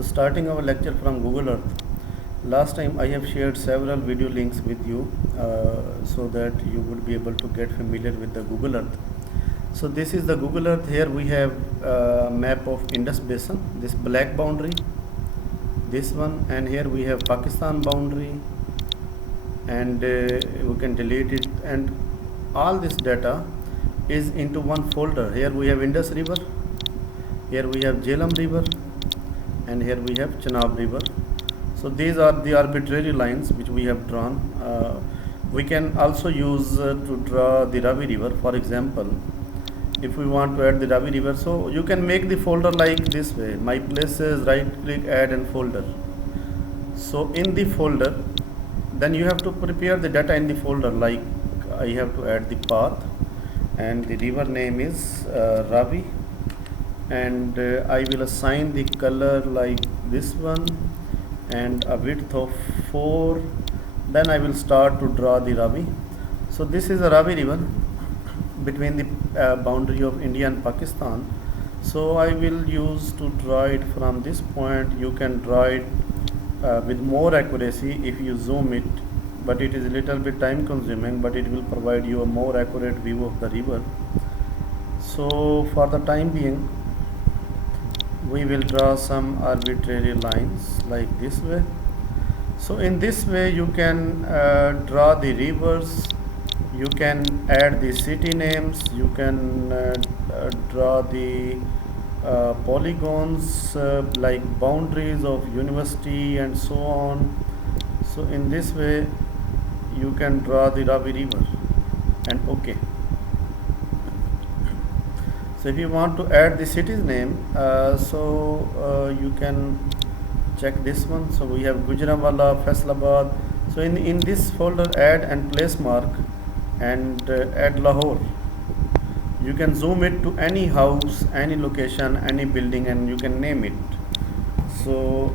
So starting our lecture from Google Earth. Last time I have shared several video links with you so that you would be able to get familiar with the Google Earth. So this is the Google Earth. Here we have a map of Indus Basin, this black boundary, this one, and here we have Pakistan boundary, and we can delete it, and all this data is into one folder. Here we have Indus River, here we have Jhelum River, and here we have Chenab River. So these are the arbitrary lines which we have drawn. We can also use to draw the Ravi River. For example, if we want to add the Ravi River, so you can make the folder like this way. My places, right click, add and folder. So in the folder, then you have to prepare the data in the folder, like I have to add the path, and the river name is Ravi, and I will assign the color like this one and a width of 4. Then I will start to draw the Ravi. So this is a Ravi River between the boundary of India and Pakistan. So I will use to draw it from this point. You can draw it with more accuracy if you zoom it, but it is a little bit time consuming, but it will provide you a more accurate view of the river. So for the time being, we will draw some arbitrary lines like this way. So in this way you can draw the rivers, you can add the city names, you can draw the polygons like boundaries of university and so on. So in this way you can draw the Ravi River, and okay. So if you want to add the city's name, you can check this one. So we have Gujranwala, Faisalabad. So in this folder, add and place mark, and add Lahore. You can zoom it to any house, any location, any building, and you can name it. So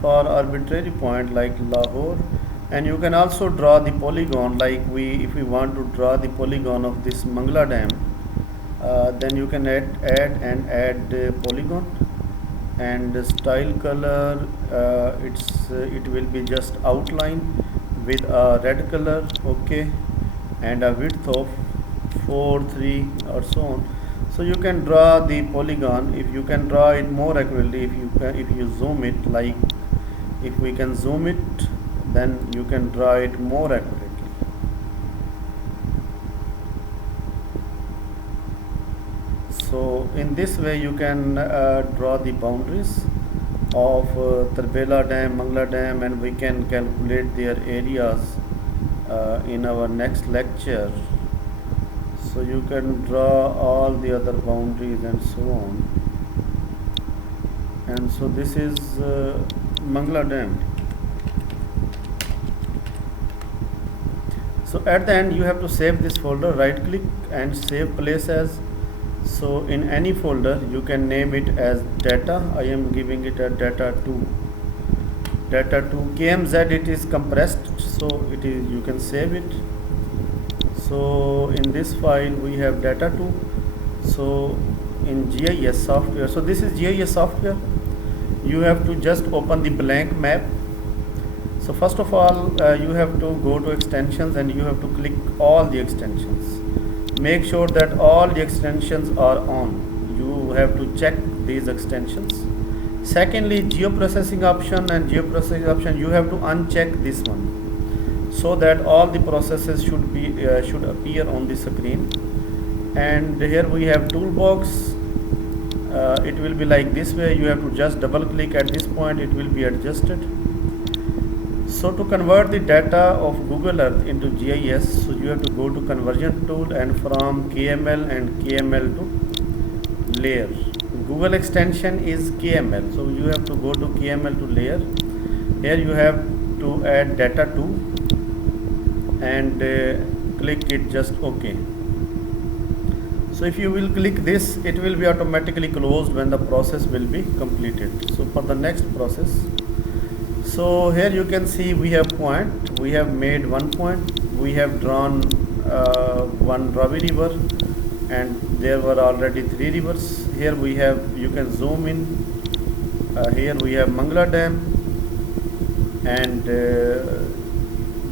for arbitrary point like Lahore, and you can also draw the polygon, like if we want to draw the polygon of this Mangla Dam, then you can add polygon, and the style color, it will be just outline with a red color, okay, and a width of 4, 3 or so on. So you can draw the polygon. If you can draw it more accurately, if you zoom it, like if we can zoom it, then you can draw it more accurately. So in this way you can draw the boundaries of Tarbela Dam, Mangla Dam, and we can calculate their areas in our next lecture. So you can draw all the other boundaries and so on. And so this is Mangla Dam. So at the end you have to save this folder, right click and save place as. So in any folder you can name it as data. I am giving it a data2. Data2 KMZ, it is compressed, so it is, you can save it. So in this file we have data2. So in GIS software, so this is GIS software, you have to just open the blank map. So first of all you have to go to extensions and you have to click all the extensions. Make sure that all the extensions are on. You have to check these extensions. Secondly, geoprocessing option, and geoprocessing option you have to uncheck this one, so that all the processes should appear on the screen. And here we have toolbox. It will be like this way. You have to just double click at this point, it will be adjusted. So to convert the data of Google Earth into GIS, so you have to go to conversion tool, and from KML and KML to layer. Google extension is KML, so you have to go to KML to layer. Here you have to add data2 and click it just OK. So if you will click this, it will be automatically closed when the process will be completed. So for the next process, so here you can see we have point, we have made one point, we have drawn one Ravi River, and there were already 3 rivers. Here we have, you can zoom in, here we have Mangla Dam, and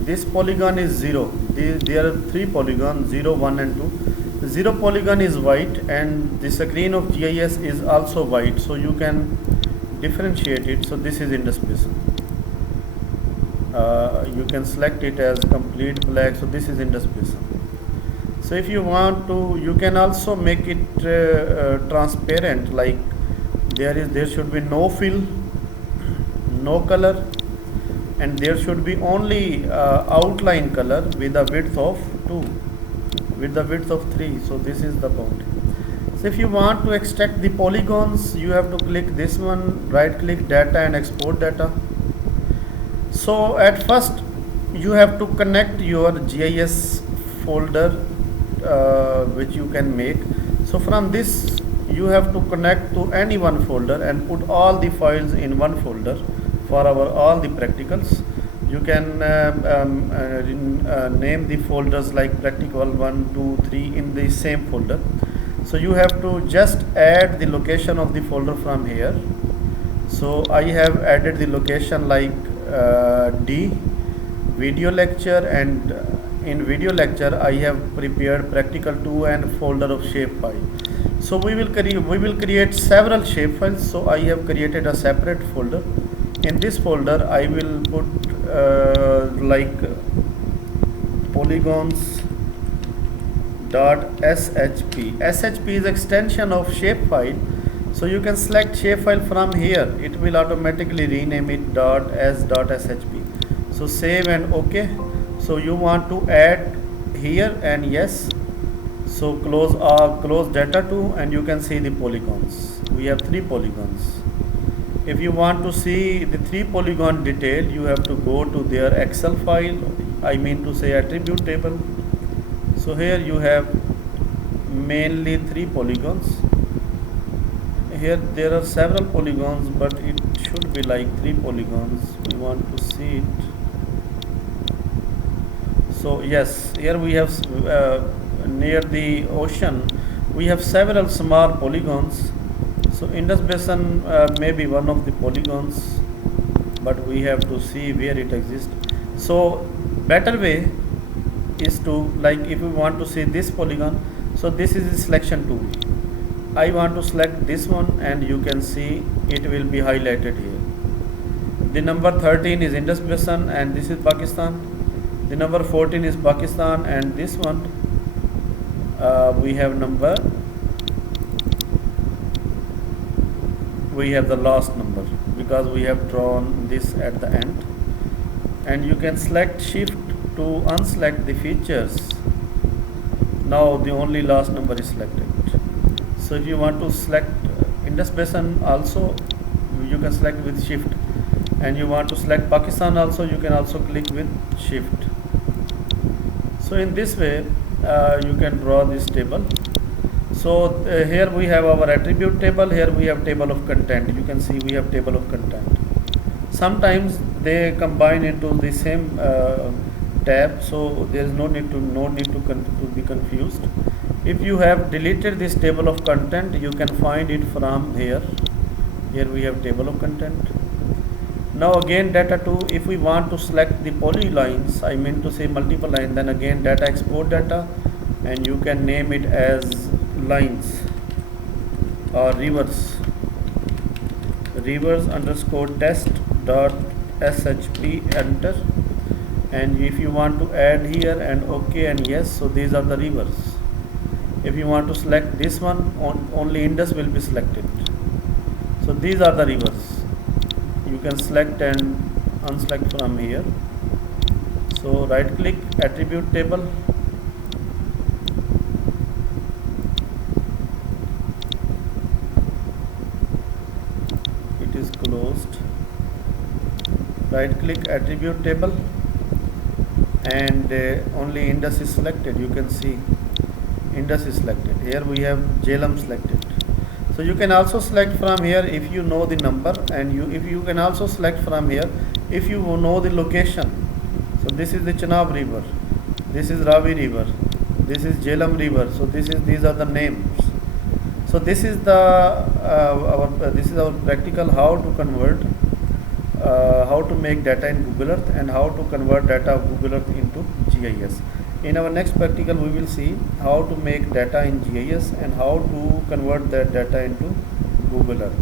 this polygon is 0. There are 3 polygons, 0, 1 and 2. 0 polygon is white, and the screen of GIS is also white, so you can differentiate it. So this is Indus Basin. You can select it as complete black, so this is Indus Basin. So if you want to, you can also make it transparent, like there should be no fill, no color, and there should be only outline color with a width of 2, with the width of 3. So this is the boundary. So if you want to extract the polygons, you have to click this one, right click data and export data. So at first you have to connect your GIS folder which you can make. So from this you have to connect to any one folder and put all the files in one folder for all the practicals. You can name the folders like practical 1, 2, 3 in the same folder. So you have to just add the location of the folder from here. So I have added the location like D, video lecture, and in video lecture I have prepared practical 2 and folder of shapefile. So we will create several shapefiles. So I have created a separate folder. In this folder I will put like polygons .shp. shp is extension of shapefile. So you can select shapefile from here. It will automatically rename it .s.shp. So save and OK. So you want to add here, and yes. So close data to, and you can see the polygons. We have 3 polygons. If you want to see the 3 polygon detail, you have to go to their Excel file, I mean to say attribute table. So here you have mainly 3 polygons. Here there are several polygons, but it should be like 3 polygons. We want to see it. So yes, here we have near the ocean we have several small polygons. So Indus Basin may be one of the polygons, but we have to see where it exists. So better way is to, like, if we want to see this polygon, so this is the selection tool. I want to select this one, and you can see it will be highlighted here. The number 13 is Indus Basin, and this is Pakistan. The number 14 is Pakistan, and this one we have the last number because we have drawn this at the end. And you can select shift to unselect the features. Now the only last number is selected. So if you want to select Indus Basin also, you can select with shift, and you want to select Pakistan also, you can also click with shift. So in this way you can draw this table. So here we have our attribute table, here we have table of content. You can see we have table of content. Sometimes they combine into the same tab, so there is no need to be confused. If you have deleted this table of content, you can find it from here. Here we have table of content. Now again data 2, if we want to select the polylines, I mean to say multiple line, then again data export data, and you can name it as lines or rivers underscore test dot shp, enter. And if you want to add here, and OK and yes, so these are the rivers. If you want to select this one, only Indus will be selected. So these are the rivers. You can select and unselect from here. So right click attribute table, it is closed. Right click attribute table, and only Indus is selected. You can see Indus is selected. Here we have Jhelum selected. So you can also select from here if you know the number, and you can also select from here if you know the location. So this is the Chenab river, this is Ravi river, This is Jhelum River. So these are the names. So this is the this is our practical how to convert how to make data in Google Earth and how to convert data of Google Earth into GIS. In our next practical we will see how to make data in GIS and how to convert that data into Google Earth.